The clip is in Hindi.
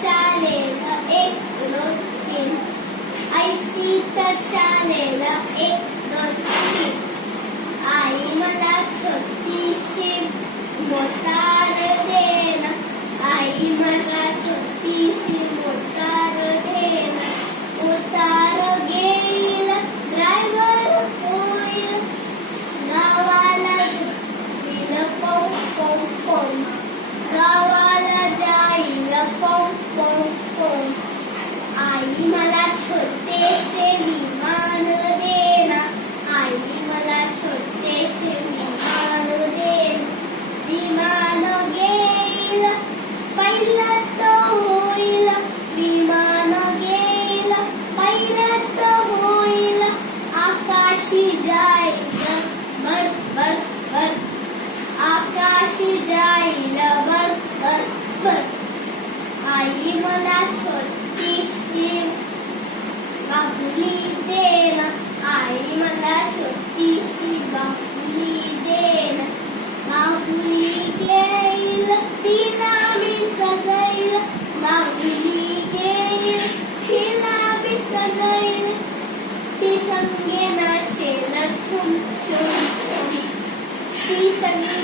चालेल एक दोन तीन ऐसी तर चालेल आई मला छोटीशी बाहुली देन. आई मला छोटीशी बाहुली दे बाहुली घेईल, तिला मी सजईल बाहुली घेईल, तिला मी सजईल ती संगे नाचेल ती संगे